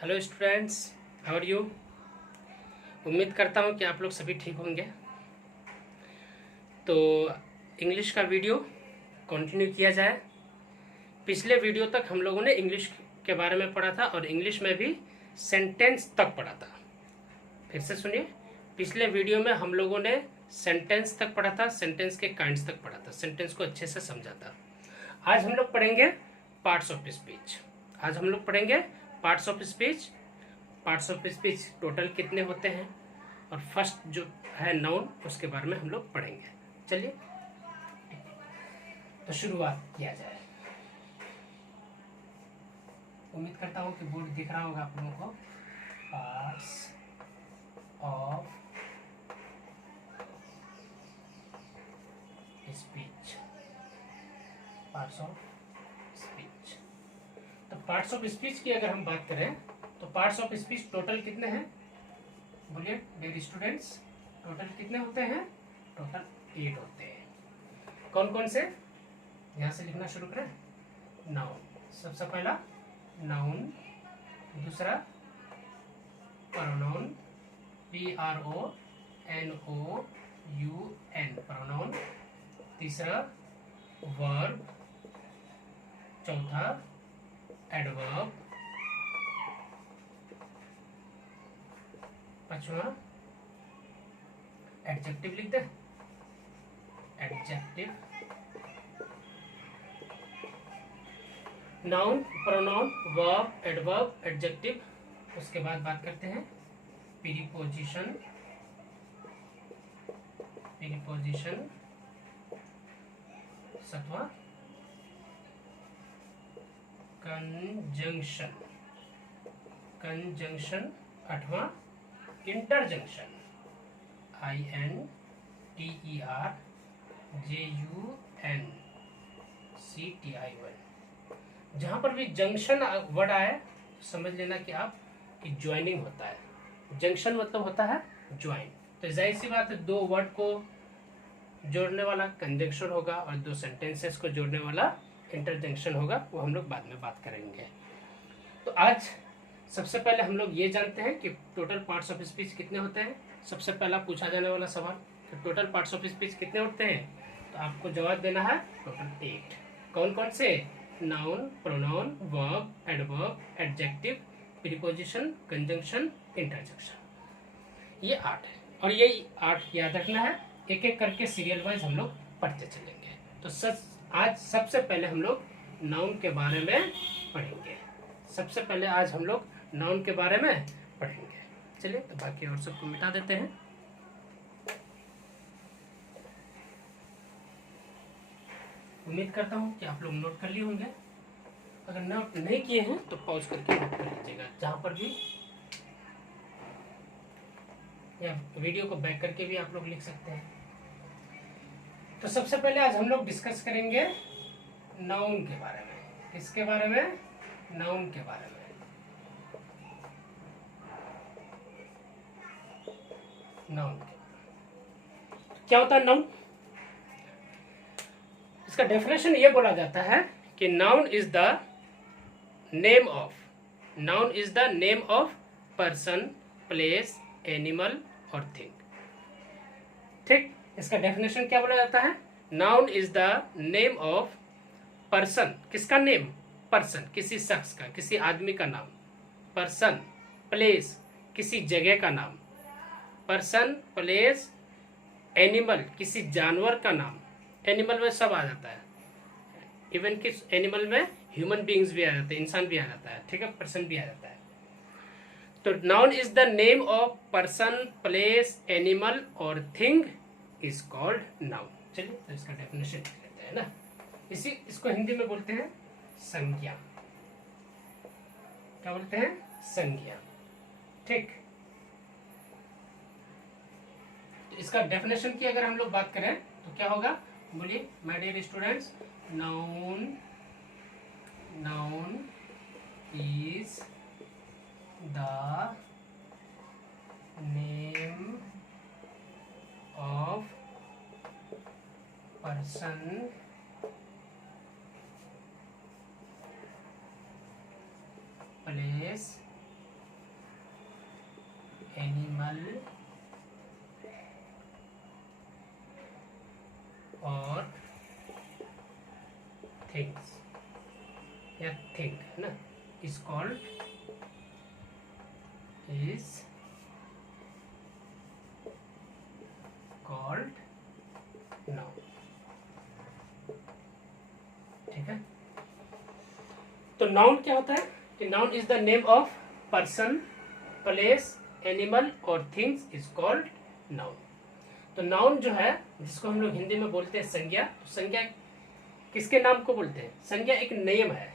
Hello students, how are you. उम्मीद करता हूँ कि आप लोग सभी ठीक होंगे। तो इंग्लिश का वीडियो कंटिन्यू किया जाए। पिछले वीडियो तक हम लोगों ने इंग्लिश के बारे में पढ़ा था और इंग्लिश में भी सेंटेंस तक पढ़ा था। फिर से सुनिए, पिछले वीडियो में हम लोगों ने सेंटेंस तक पढ़ा था, सेंटेंस के काइंड्स तक पढ़ा था, सेंटेंस को अच्छे से समझा था। आज हम लोग पढ़ेंगे पार्ट्स ऑफ स्पीच। आज हम लोग पढ़ेंगे parts of speech. Parts of speech total कितने होते हैं और फर्स्ट जो है नाउन, उसके बारे में हम लोग पढ़ेंगे। चलिए तो शुरुआत किया जाए। उम्मीद करता हूँ कि बोर्ड दिख रहा होगा आप लोगों को। Parts of speech, parts of speech. तो पार्ट्स ऑफ स्पीच की अगर हम बात करें तो पार्ट्स ऑफ स्पीच टोटल कितने हैं? बोलिए डियर स्टूडेंट्स, टोटल कितने होते हैं? टोटल 8 होते हैं। कौन कौन से? यहाँ से लिखना शुरू करें। नाउन, सबसे पहला नाउन, दूसरा प्रोनाउन, PRONOUN, प्रोनाउन, तीसरा वर्ब, चौथा एडवर्ब, पांचवा एडजेक्टिव लिख दे, adjective. Noun, pronoun, verb, adverb, adjective. उसके बाद बात करते हैं प्रीपोजिशन, प्रीपोजिशन सातवां कंजंक्शन, कंजंक्शन आठवां इंटरजंक्शन, INTERJUNCTION। जहां पर भी जंक्शन वर्ड आए समझ लेना कि आप कि ज्वाइनिंग होता है। जंक्शन मतलब होता है ज्वाइन। तो जाहिर सी बात है, दो वर्ड को जोड़ने वाला कंजंक्शन होगा और दो सेंटेंसेस को जोड़ने वाला इंटरजंक्शन होगा। वो हम लोग बाद में बात करेंगे। तो आज सबसे पहले हम लोग ये जानते हैं कि टोटल पार्ट्स ऑफ स्पीच कितने होते हैं। सबसे पहला पूछा जाने वाला सवाल कि टोटल पार्ट्स ऑफ स्पीच कितने होते हैं, तो आपको जवाब देना है टोटल 8। कौन कौन से? Noun, pronoun, verb, adverb, adjective, preposition, conjunction, interjection. ये 8 है और ये 8 याद रखना है। एक एक करके सीरियल वाइज हम लोग पढ़ते चलेंगे। तो आज सबसे पहले हम लोग नाउन के बारे में पढ़ेंगे। सबसे पहले आज हम लोग नाउन के बारे में पढ़ेंगे। चलिए तो बाकी और सबको मिटा देते हैं। उम्मीद करता हूँ कि आप लोग नोट कर लिए होंगे। अगर नोट नहीं किए हैं तो पॉज करके नोट कर लीजिएगा जहाँ पर भी, या वीडियो को बैक करके भी आप लोग लिख सकते हैं। तो सबसे पहले आज हम लोग डिस्कस करेंगे नाउन के बारे में। किसके बारे में? नाउन के बारे में। नाउन क्या होता है? नाउन, इसका डेफिनेशन ये बोला जाता है कि noun is the name of, noun is the name of person, place, animal और थिंग। ठीक, इसका डेफिनेशन क्या बोला जाता है? Noun is the name of person. किसका नेम? पर्सन, किसी शख्स का, किसी आदमी का नाम। पर्सन, प्लेस, किसी जगह का नाम। पर्सन, प्लेस, एनिमल, किसी जानवर का नाम। एनिमल में सब आ जाता है, इवन कि एनिमल में ह्यूमन बीइंग्स भी आ जाते हैं, इंसान भी आ जाता है। ठीक है, पर्सन भी आ जाता है। तो noun is the name of person, place, animal और थिंग इज कॉल्ड नाउन। चलिए तो इसका डेफिनेशन लिख लेते हैं ना। इसको हिंदी में बोलते हैं संज्ञा। क्या बोलते हैं? संज्ञा। ठीक, तो इसका डेफिनेशन की अगर हम लोग बात करें तो क्या होगा? बोलिए my dear students. Noun, noun is the name of person, place, animal और थिंग्स या थिंग है ना, इज कॉल्ड नाउन। ठीक है, तो नाउन क्या होता है कि noun is the name of person, place, animal और थिंग्स इज कॉल्ड नाउन। तो नाउन जो है जिसको हम लोग हिंदी में बोलते हैं संज्ञा, तो संज्ञा किसके नाम को बोलते हैं? संज्ञा एक नेम है,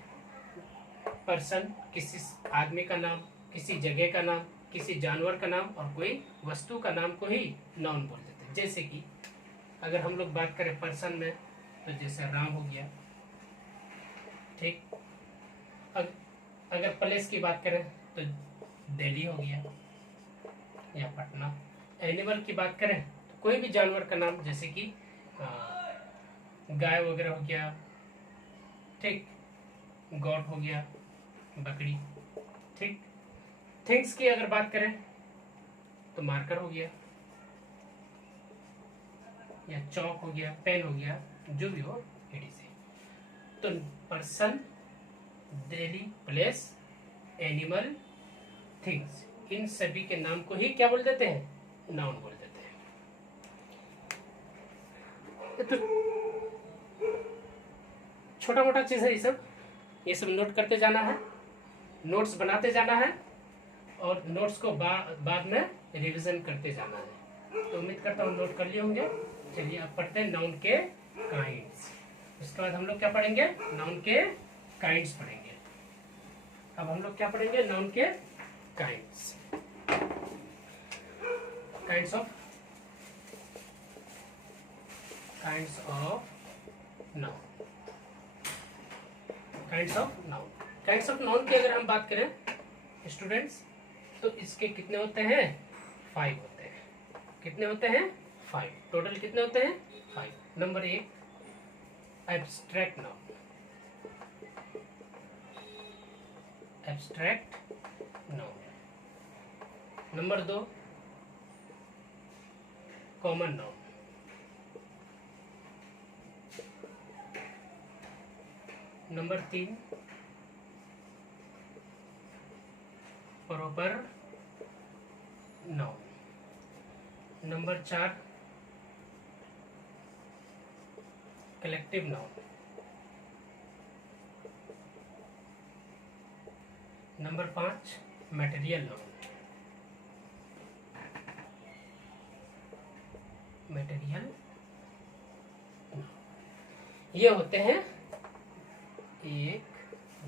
पर्सन किसी आदमी का नाम, किसी जगह का नाम, किसी जानवर का नाम और कोई वस्तु का नाम को ही नाउन बोल देते हैं। जैसे कि अगर हम लोग बात करें पर्सन में तो जैसे राम हो गया, ठीक। अगर प्लेस की बात करें तो दिल्ली हो गया या पटना। एनिमल की बात करें तो कोई भी जानवर का नाम, जैसे कि गाय वगैरह हो गया, ठीक, गॉट हो गया, बकरी, ठीक। थिंग्स की अगर बात करें तो मार्कर हो गया या चौक हो गया, पेन हो गया, जो भी हो एडीसी। तो person, daily, place, animal, things, इन सभी के नाम को ही क्या बोल देते हैं? नाउन बोल देते हैं। तो छोटा मोटा चीज है ये सब नोट करते जाना है, नोट्स बनाते जाना है और नोट्स को बाद में रिवीजन करते जाना है। तो उम्मीद करता हूँ नोट कर लिए होंगे। चलिए अब पढ़ते हैं नाउन के काइंड्स। उसके बाद हम लोग क्या पढ़ेंगे? नाउन के काइंड्स पढ़ेंगे। अब हम लोग क्या पढ़ेंगे? नाउन के kinds. Kinds of noun. Kinds of noun. Kinds of noun की अगर हम बात करें स्टूडेंट्स, तो इसके कितने होते हैं? 5 होते हैं। कितने होते हैं? 5। टोटल कितने होते हैं? 5। Number 1 abstract noun. Abstract noun. Number 2 common noun. Number 3 proper noun. Number 4 collective noun. Number 5 material noun. Material ये होते हैं 1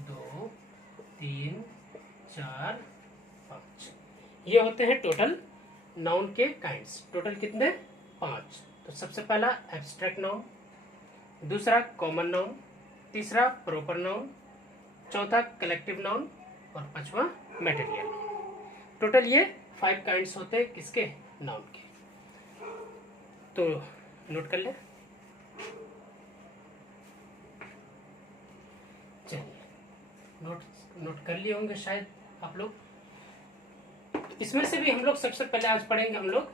2 3 4 5। ये होते हैं टोटल नाउन के काइंड्स। टोटल कितने? 5। तो सबसे पहला एब्स्ट्रैक्ट नाउन, दूसरा कॉमन नाउन, तीसरा प्रॉपर नाउन, चौथा कलेक्टिव नाउन और पांचवा मटेरियल। टोटल ये 5 काइंड्स होते हैं किसके? नाउन के। तो नोट कर ले। चलिए नोट कर लिए होंगे शायद आप लोग। इसमें से भी हम लोग सबसे पहले आज पढ़ेंगे हम लोग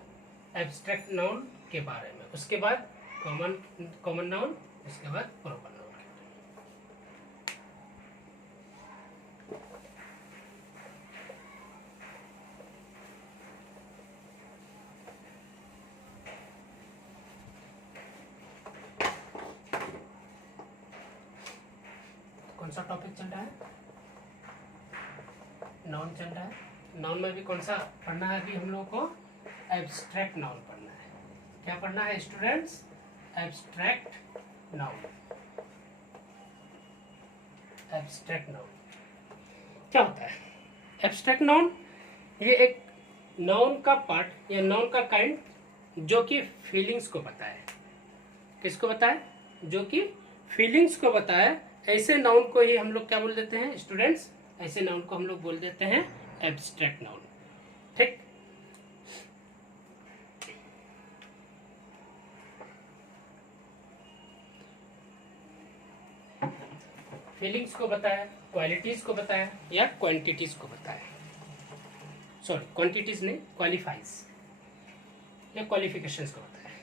एब्स्ट्रैक्ट नाउन के बारे में, उसके बाद कॉमन नाउन, उसके बाद प्रॉपर नाउन। कौन सा टॉपिक चल रहा है? नाउन चल रहा है। नाउन में भी कौन सा पढ़ना है? अभी हम लोगों को एब्स्ट्रैक्ट नाउन पढ़ना है। क्या पढ़ना है students? Abstract noun. Abstract noun क्या होता है? एब्स्ट्रैक्ट नाउन ये एक नाउन का पार्ट या नाउन का काइंड जो कि फीलिंग्स को बताए। किसको बताए? जो कि फीलिंग्स को बताए। ऐसे नाउन को ही हम लोग क्या बोल देते हैं स्टूडेंट्स? ऐसे नाउन को हम लोग बोल देते हैं एब्स्ट्रैक्ट नाउन। ठीक। फीलिंग्स को बताया, क्वालिटीज को बताया या क्वांटिटीज को बताया। सॉरी क्वांटिटीज नहीं, क्वालिफाइज या क्वालिफिकेशंस को बताता है।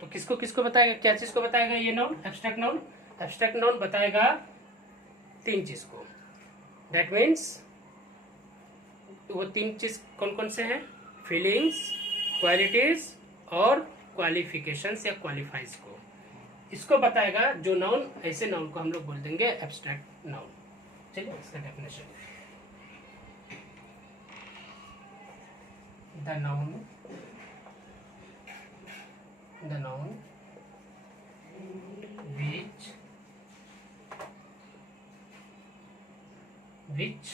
तो किसको किसको बताएगा, क्या चीज को बताएगा ये noun, abstract noun? Abstract noun बताएगा 3 चीज को। दैट मीन्स वो 3 चीज कौन कौन से हैं? फीलिंग्स, क्वालिटीज और क्वालिफिकेशंस या क्वालिफाइज को। इसको बताएगा जो नाउन, ऐसे नाउन को हम लोग बोल देंगे एब्स्ट्रैक्ट नाउन। चलिए इसका definition. The noun which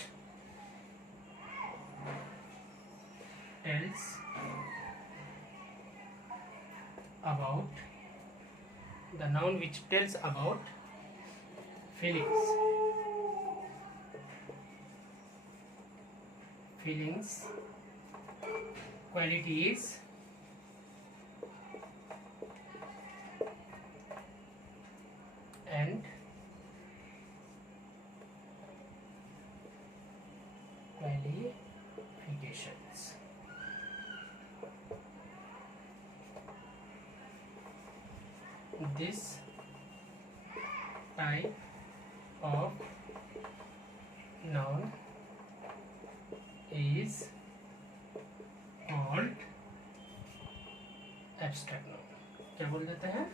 tells about the noun which tells about feelings, qualities, and qualifications. This type of noun is called abstract noun. क्या बोल देते हैं?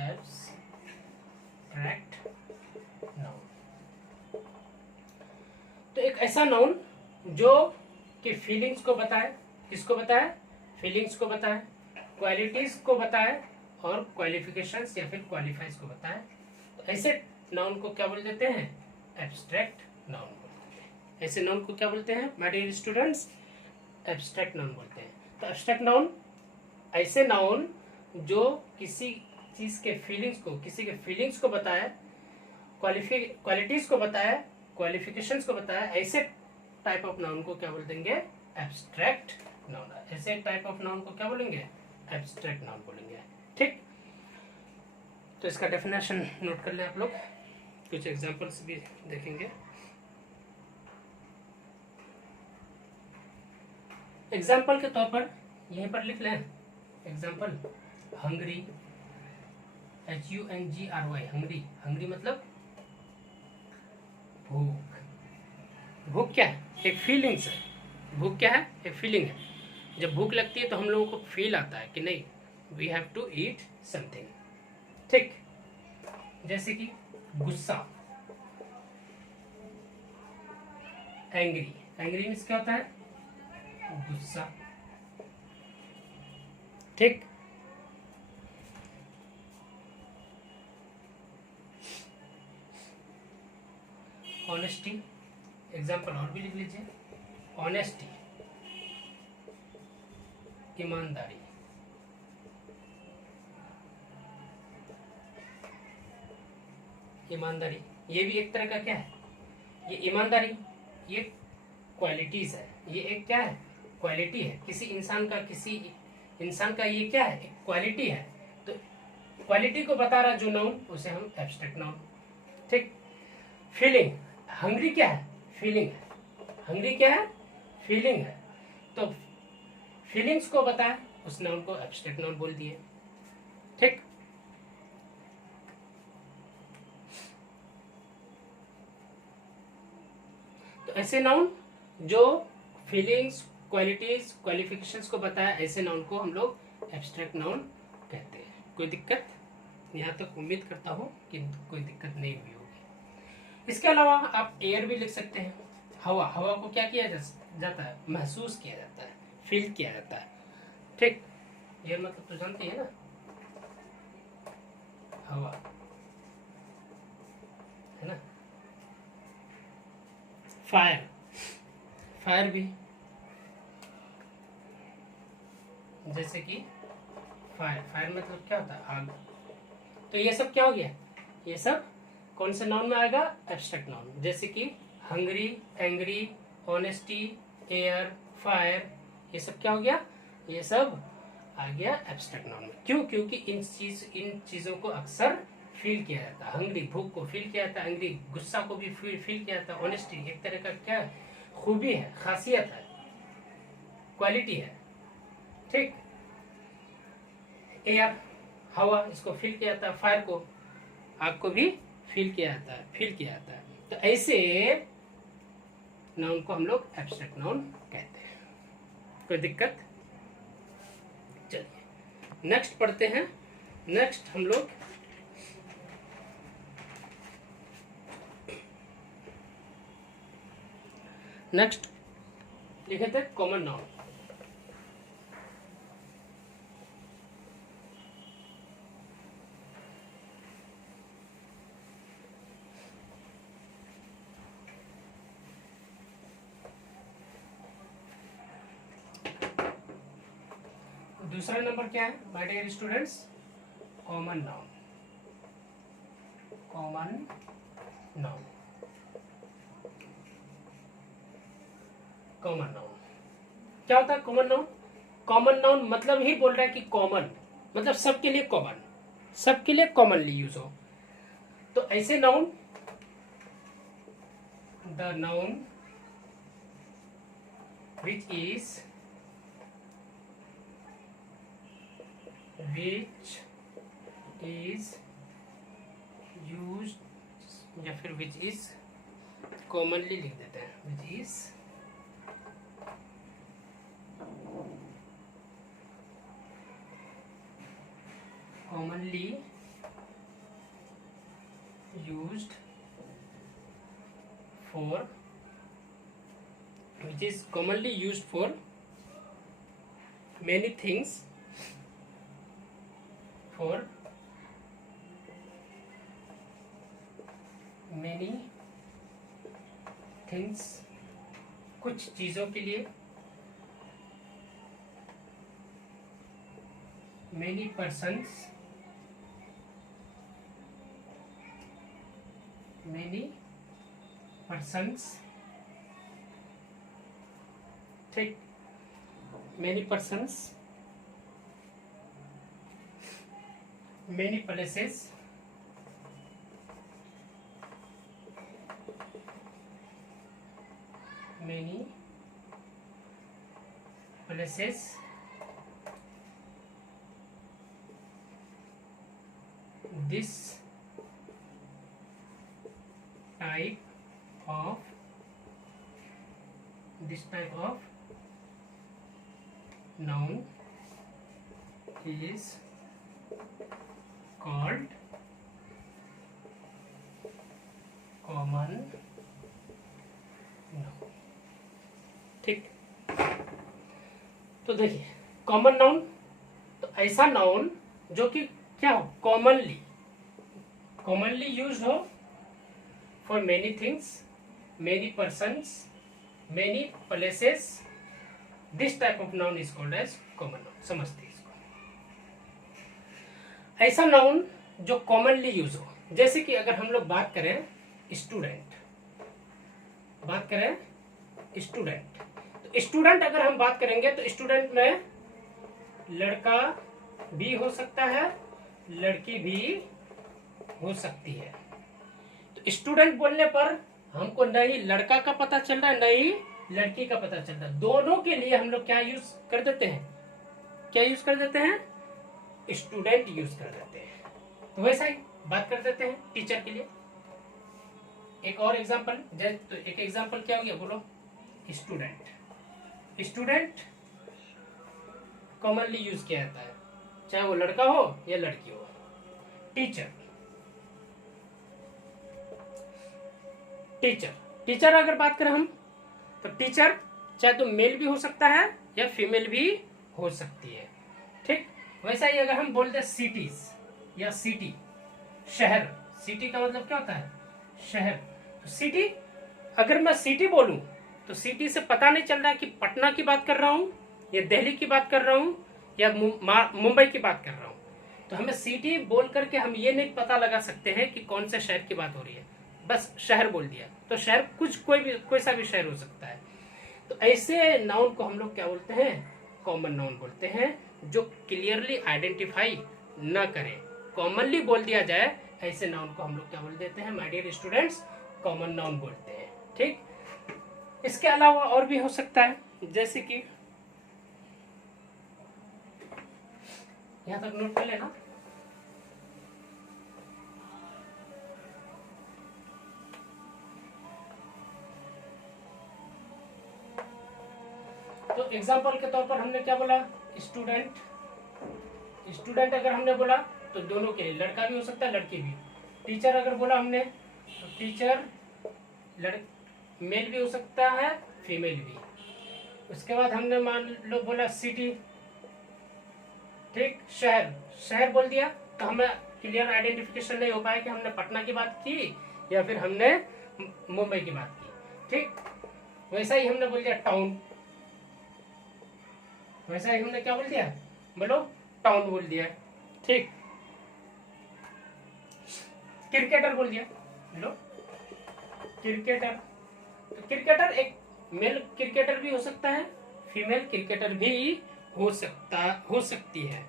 abstract noun. तो एक ऐसा नाउन जो कि फीलिंग्स को बताए, किसको बताए? फीलिंग्स को बताए, क्वालिटीज को बताए और क्वालिफिकेशंस या फिर क्वालिफाइज को बताए। तो ऐसे नाउन को क्या बोल देते हैं? एब्स्ट्रैक्ट नाउन बोलते हैं। ऐसे नाउन को क्या बोलते हैं my dear students? Abstract noun बोलते हैं। तो एब्स्ट्रैक्ट नाउन ऐसे नाउन जो किसी चीज के फीलिंग्स को, किसी के फीलिंग्स को बताए, क्वालिटीज को बताए, क्वालिफिकेशंस को बताए, ऐसे टाइप ऑफ नाउन को क्या बोल देंगे? Abstract noun. ऐसे टाइप ऑफ नाउन को क्या बोलेंगे? एब्स्ट्रैक्ट नाउन बोलेंगे। ठीक, तो इसका डेफिनेशन नोट कर लें आप लोग, कुछ एग्जांपल्स भी देखेंगे। एग्जांपल के तौर पर यहीं पर लिख लें example, hungry, HUNGRY, hungry. Hungry मतलब भूख। भूख क्या है? एक फीलिंग्स है। भूख क्या है? एक फीलिंग है। जब भूख लगती है तो हम लोगों को फील आता है कि नहीं, we have to eat something. ठीक, जैसे कि गुस्सा, एंग्री। एंग्री मीन्स क्या होता है? गुस्सा। ठीक, ऑनेस्टी, एग्जाम्पल और भी लिख लीजिए। ऑनेस्टी, ईमानदारी। ईमानदारी ये भी एक तरह का क्या है? ये ईमानदारी ये क्वालिटीज है। ये एक क्या है? क्वालिटी है। किसी इंसान का ये क्या है? एक क्वालिटी है। तो क्वालिटी को बता रहा जो नाउन, उसे हम एब्स्ट्रैक्ट नाउन। ठीक, फीलिंग, हंग्री क्या है? फीलिंग है। हंग्री क्या है? फीलिंग है। तो फीलिंग्स को बताए, उस नाउन को एब्स्ट्रैक्ट नाउन बोल दिए। ठीक, तो ऐसे नाउन जो फीलिंग्स, क्वालिटीज, क्वालिफिकेशंस को बताया, ऐसे नाउन को हम लोग एब्स्ट्रैक्ट नाउन कहते हैं। कोई दिक्कत? यहाँ तक उम्मीद करता हूँ कि कोई दिक्कत नहीं हुई होगी। इसके अलावा आप एयर भी लिख सकते हैं। हवा, हवा को क्या किया जाता है? महसूस किया जाता है, फील किया जाता है। ठीक, एयर मतलब तो जानते हैं ना, हवा है ना। फायर, फायर भी, जैसे कि फायर, फायर मतलब क्या होता है? आग। तो ये सब क्या हो गया? ये सब कौन से नाउन में आएगा? Abstract noun. जैसे कि hungry, angry, honesty, air, fire, ये सब क्या हो गया? ये सब आ गया एब्स्ट्रैक्ट नाउन में। क्यों? क्योंकि इन चीजों को अक्सर फील किया जाता है। हंग्री भूख को फील किया जाता है, एंग्री गुस्सा को भी फील किया जाता है, ऑनेस्टी एक तरह का क्या खूबी है, खासियत है, क्वालिटी है। ठीक, एयर हवा, इसको फील किया जाता है, फायर को, आग को भी फील किया जाता है। तो ऐसे नाउन को हम लोग एब्स्ट्रैक्ट नाउन कहते हैं। कोई दिक्कत? चलिए नेक्स्ट पढ़ते हैं। नेक्स्ट हम लोग लिखे थे कॉमन नाउन। दूसरा नंबर क्या है my dear students? Common noun. Common noun, common noun क्या होता है? कॉमन नाउन, कॉमन नाउन मतलब ही बोल रहा है कि कॉमन मतलब सबके लिए कॉमन, सबके लिए कॉमनली यूज हो। तो ऐसे noun, the noun which is used, या फिर विच इज कॉमनली लिख देते हैं, which is commonly used for, which is commonly used for many things, for many things, कुछ चीजों के लिए, many persons, ठीक, many persons, many places, this type of noun is called common noun। ठीक, तो देखिए कॉमन नाउन तो ऐसा नाउन जो कि क्या हो, कॉमनली यूज हो for many things, many persons, many places, this type of noun is called as common noun. समझते हैं इसको? ऐसा नाउन जो कॉमनली यूज हो, जैसे कि अगर हम लोग बात करें स्टूडेंट, तो स्टूडेंट अगर हम बात करेंगे तो स्टूडेंट में लड़का भी हो सकता है, लड़की भी हो सकती है। तो स्टूडेंट बोलने पर हमको न ही लड़का का पता चल रहा है, न ही लड़की का पता चल रहा है। दोनों के लिए हम लोग क्या यूज कर देते हैं? स्टूडेंट यूज कर देते हैं। तो वैसा ही बात कर देते हैं टीचर के लिए। एक और एग्जांपल, तो एक एग्जांपल क्या हो गया बोलो? स्टूडेंट कॉमनली यूज किया जाता है, चाहे वो लड़का हो या लड़की हो। टीचर अगर बात करें हम, तो टीचर चाहे तो मेल भी हो सकता है या फीमेल भी हो सकती है। ठीक, वैसा ही अगर हम बोलते हैं सिटीज या सिटी, शहर, सिटी का मतलब क्या होता है? शहर। तो सिटी, अगर मैं सिटी बोलूं तो सिटी से पता नहीं चल रहा है कि पटना की बात कर रहा हूं या दिल्ली की बात कर रहा हूं या मुंबई की बात कर रहा हूं। तो हमें सिटी बोल करके हम ये नहीं पता लगा सकते हैं कि कौन से शहर की बात हो रही है, बस शहर बोल दिया। तो शहर कोई सा भी शहर हो सकता है। तो ऐसे नाउन को हम लोग क्या बोलते हैं? कॉमन नाउन बोलते हैं, जो क्लियरली आइडेंटिफाई न करें, कॉमनली बोल दिया जाए, ऐसे नाउन को हम लोग क्या बोल देते हैं my dear students? Common noun बोलते हैं। ठीक, इसके अलावा और भी हो सकता है, जैसे कि यहां तक नोट कर लेना। तो एग्जाम्पल के तौर पर हमने क्या बोला, स्टूडेंट। स्टूडेंट अगर हमने बोला तो दोनों के लिए, लड़का भी हो सकता है लड़की भी। टीचर अगर बोला हमने तो टीचर मेल भी हो सकता है फीमेल भी। उसके बाद हमने मान लो बोला सिटी, ठीक, शहर। शहर बोल दिया तो हमें क्लियर आइडेंटिफिकेशन नहीं हो पाया कि हमने पटना की बात की या फिर हमने मुंबई की बात की, ठीक। वैसा ही हमने बोल दिया टाउन, वैसा ही हमने क्या बोल दिया, बोलो टाउन बोल दिया, ठीक। क्रिकेटर बोल दिया, बोलो क्रिकेटर। तो क्रिकेटर एक मेल क्रिकेटर भी हो सकता है, फीमेल क्रिकेटर भी हो सकती है,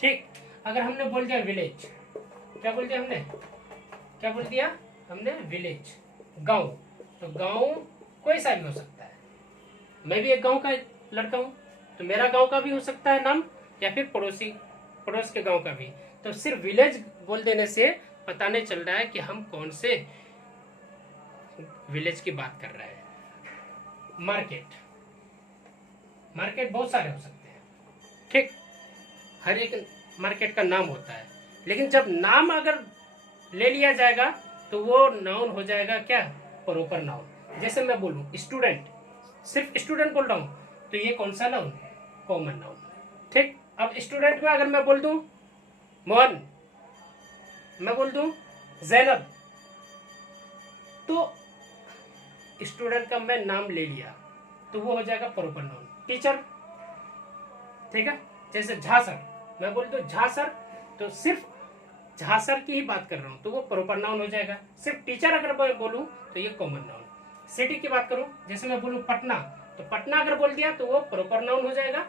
ठीक। अगर हमने बोल दिया विलेज, क्या बोल दिया हमने, क्या बोल दिया हमने, विलेज, गांव। तो गांव कोई सा भी हो सकता है। मैं भी एक गांव का लड़का हूं, तो मेरा गांव का भी हो सकता है नाम, या फिर पड़ोस के गांव का भी। तो सिर्फ विलेज बोल देने से पता नहीं चल रहा है कि हम कौन से विलेज की बात कर रहे हैं। मार्केट, मार्केट बहुत सारे हो सकते हैं, ठीक। हर एक मार्केट का नाम होता है, लेकिन जब नाम अगर ले लिया जाएगा तो वो नाउन हो जाएगा क्या, प्रॉपर नाउन। जैसे मैं बोलूं स्टूडेंट, सिर्फ स्टूडेंट बोल रहा हूं, तो ये कौन सा नाउन, कॉमन नाउन, ठीक। अब स्टूडेंट में अगर मैं बोल दूं मोहन, मैं बोल दूं जैनब, तो स्टूडेंट का मैं नाम ले लिया तो वो हो जाएगा प्रॉपर नाउन। टीचर, ठीक है। जैसे झासर, मैं बोल दूं झासर, तो सिर्फ झासर की ही बात कर रहा हूं तो वो प्रॉपर नाउन हो जाएगा। सिर्फ टीचर अगर मैं बोलूं तो ये कॉमन नाउन। सिटी की बात करूं, जैसे मैं बोलूं पटना, तो पटना अगर बोल दिया तो वो प्रॉपर नाउन हो जाएगा।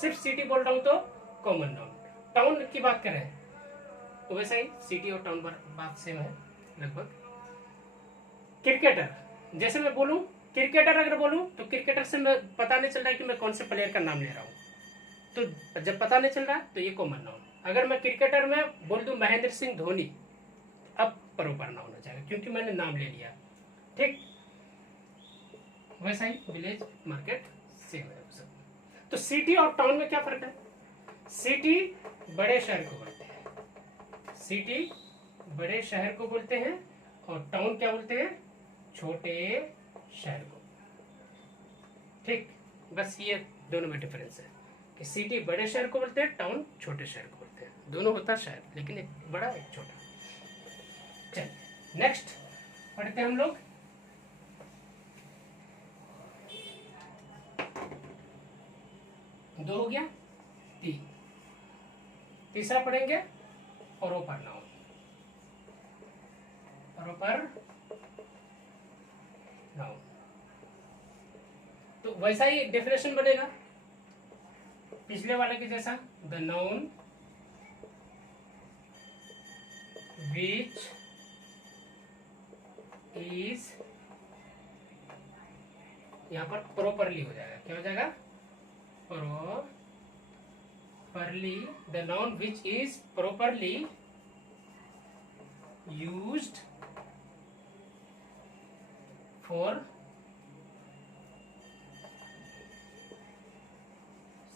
सिर्फ सिटी बोल रहा हूं तो कॉमन नाउन। टाउन की बात करें तो वैसा ही सिटी और टाउन बात सेम है लगभग। क्रिकेटर, जैसे मैं बोलूं क्रिकेटर अगर बोलूं तो क्रिकेटर से मैं पता नहीं चल रहा है कि मैं कौन से प्लेयर का नाम ले रहा हूं, तो जब पता नहीं चल रहा है तो ये कॉमन नाउन। अगर मैं क्रिकेटर में बोल दूं महेंद्र सिंह धोनी, अब प्रॉपर नाउन हो जाएगा क्योंकि मैंने नाम ले लिया, ठीक। वैसा ही विलेज मार्केट सेम है सब। तो सिटी और टाउन में क्या फर्क है, सिटी बड़े शहर को बोलते हैं, सिटी बड़े शहर को बोलते हैं, और टाउन क्या बोलते हैं, छोटे शहर को, ठीक। बस ये दोनों में डिफरेंस है कि सिटी बड़े शहर को बोलते हैं, टाउन छोटे शहर को बोलते हैं। दोनों होता है शहर, लेकिन एक बड़ा एक छोटा। चल नेक्स्ट पढ़ते हैं हम लोग। दो हो गया, तीन, तीसरा पढ़ेंगे प्रॉपर नाउन। प्रॉपर नाउन तो वैसा ही डेफिनेशन बनेगा पिछले वाले के जैसा, द नाउन विच इज, यहां पर प्रॉपरली हो जाएगा, क्या हो जाएगा, properly, the noun which is properly used for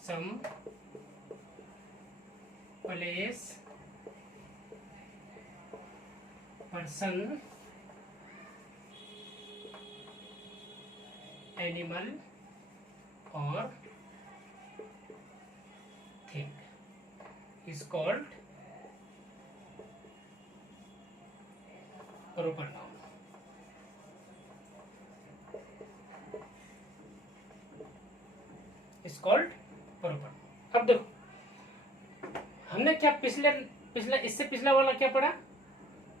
some place, person, animal or thing is called proper noun. Is called proper. अब देखो हमने क्या पिछला इससे पिछला वाला क्या पढ़ा,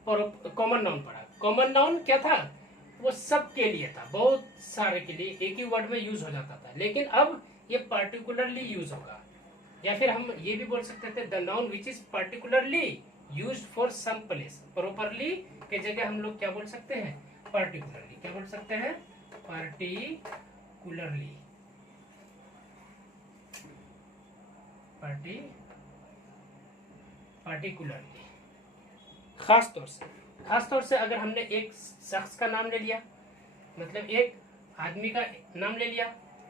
कॉमन नाउन पढ़ा। कॉमन नाउन क्या था, वो सब के लिए था, बहुत सारे के लिए एक ही वर्ड में यूज हो जाता था, लेकिन अब ये पार्टिकुलरली यूज होगा। या फिर हम ये भी बोल सकते थे the noun which is particularly used for some place. Properly के जगह हम लोग क्या बोल सकते हैं, पार्टिकुलरली। क्या बोल सकते हैं, particularly खास तौर से अगर हमने एक शख्स का नाम ले लिया, मतलब एक आदमी का नाम ले लिया,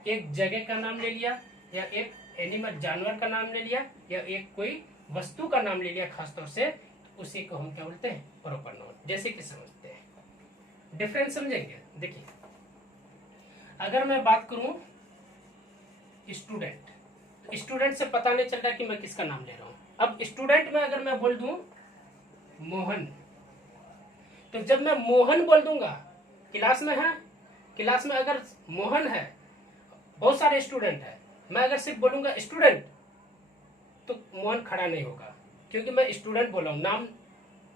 एक जगह का नाम ले लिया, या एक एनिमल जानवर का नाम ले लिया, या एक कोई वस्तु का नाम ले लिया खास तौर से, तो उसी को हम क्या बोलते हैं, प्रॉपर नाउन। जैसे कि समझते हैं, डिफरेंस समझेंगे। देखिए, अगर मैं बात करूं स्टूडेंट, स्टूडेंट से पता नहीं चल रहा कि मैं किसका नाम ले रहा हूं। अब स्टूडेंट में अगर मैं बोल दूं मोहन, तो जब मैं मोहन बोल दूंगा, क्लास में है, क्लास में अगर मोहन है, बहुत सारे स्टूडेंट है, मैं अगर सिर्फ बोलूंगा स्टूडेंट, तो मोहन खड़ा नहीं होगा, क्योंकि मैं स्टूडेंट बोला हूं, नाम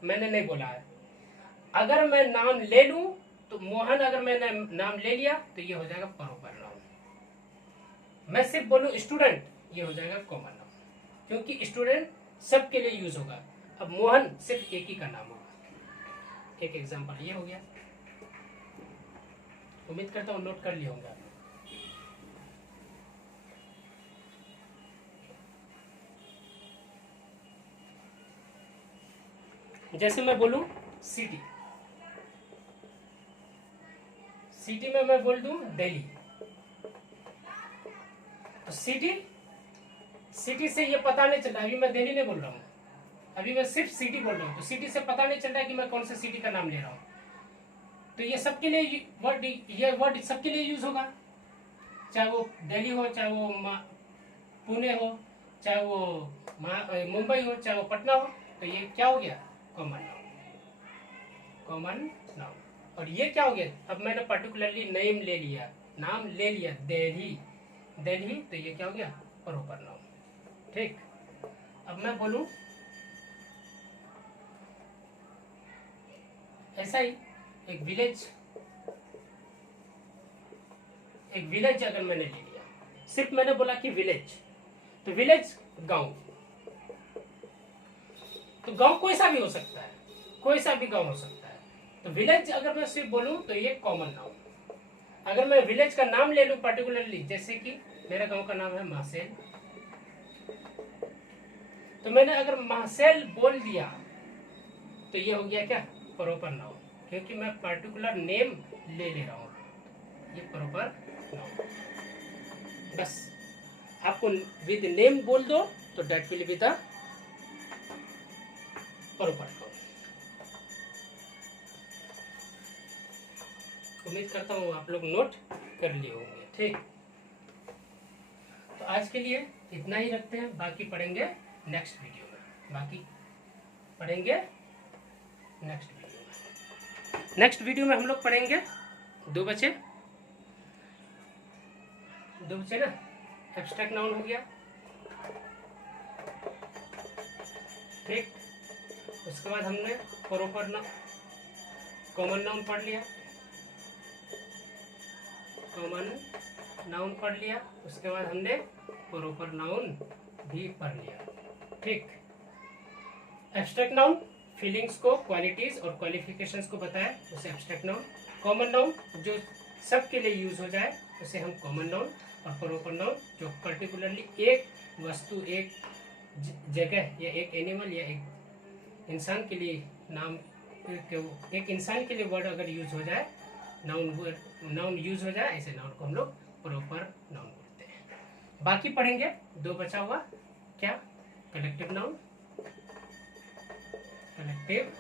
मैंने नहीं बोला है। अगर मैं नाम ले लूं, तो मोहन अगर मैंने नाम ले लिया, तो ये हो जाएगा प्रॉपर नाउन। मैं सिर्फ बोलूं स्टूडेंट, ये हो जाएगा कॉमन नाउन, क्योंकि स्टूडेंट सबके लिए यूज होगा। अब मोहन सिर्फ एक ही का नाम होगा। एक एग्जांपल ये हो गया, उम्मीद करता हूँ नोट कर लिए होंगे आप। जैसे मैं बोलूं सिटी, सिटी में मैं बोल दूं दिल्ली, तो सिटी, सिटी से ये पता नहीं चल रहा, अभी मैं दिल्ली नहीं बोल रहा हूँ, अभी मैं सिर्फ सिटी बोल रहा हूँ, तो सिटी से पता नहीं चल रहा है कि मैं कौन से सिटी का नाम ले रहा हूँ। तो ये सबके लिए वर्ड, ये वर्ड सबके लिए यूज होगा, चाहे वो दिल्ली हो, चाहे वो पुणे हो, चाहे वो मुंबई हो, चाहे वो पटना हो, तो ये क्या हो गया, कॉमन नाउन, कॉमन नाउन। और ये क्या हो गया, अब मैंने पर्टिकुलरली नेम ले लिया, नाम ले लिया, दिल्ली, दिल्ली, तो ये क्या हो गया, प्रॉपर नाउन। ठीक, अब मैं बोलूं ऐसा ही एक विलेज, एक विलेज अगर मैंने ले लिया, सिर्फ मैंने बोला कि विलेज, तो विलेज गांव, तो गांव कोई सा भी हो सकता है, कोई सा भी गांव हो सकता है। तो विलेज अगर मैं सिर्फ बोलूं, तो ये कॉमन नाउन। अगर मैं विलेज का नाम ले लूं पर्टिकुलरली, जैसे कि मेरा गांव का नाम है मासेल, तो मैंने अगर मासेल बोल दिया, तो ये हो गया क्या, प्रॉपर नाउन, क्योंकि मैं पर्टिकुलर नेम ले रहा हूं, ये प्रॉपर नाउन। बस आपको विद नेम बोल दो, तो that will be the proper noun. उम्मीद करता हूँ आप लोग नोट कर लिए होंगे। ठीक, तो आज के लिए इतना ही रखते हैं, बाकी पढ़ेंगे नेक्स्ट वीडियो में, बाकी पढ़ेंगे नेक्स्ट वीडियो में। नेक्स्ट वीडियो में हम लोग पढ़ेंगे दो बचे ना, एब्स्ट्रैक्ट नाउन हो गया, ठीक, उसके बाद हमने प्रॉपर नाउन, कॉमन नाउन पढ़ लिया, कॉमन नाउन पढ़ लिया, उसके बाद हमने प्रॉपर नाउन भी पढ़ लिया। ठीक, एब्स्ट्रैक्ट नाउन फीलिंग्स को, क्वालिटीज और क्वालिफिकेशंस को बताया, उसे एब्स्ट्रैक्ट नाउन। कॉमन नाउन जो सबके लिए यूज हो जाए, उसे हम कॉमन नाउन। और प्रॉपर नाउन जो पर्टिकुलरली एक वस्तु, एक जगह, या एक एनिमल, या एक इंसान के लिए नाम, एक इंसान के लिए वर्ड अगर यूज हो जाए, नाउन यूज हो जाए, ऐसे नाउन को हम लोग प्रॉपर नाउन बोलते हैं। बाकी पढ़ेंगे दो बचा हुआ, क्या, कलेक्टिव नाउन, कलेक्टिव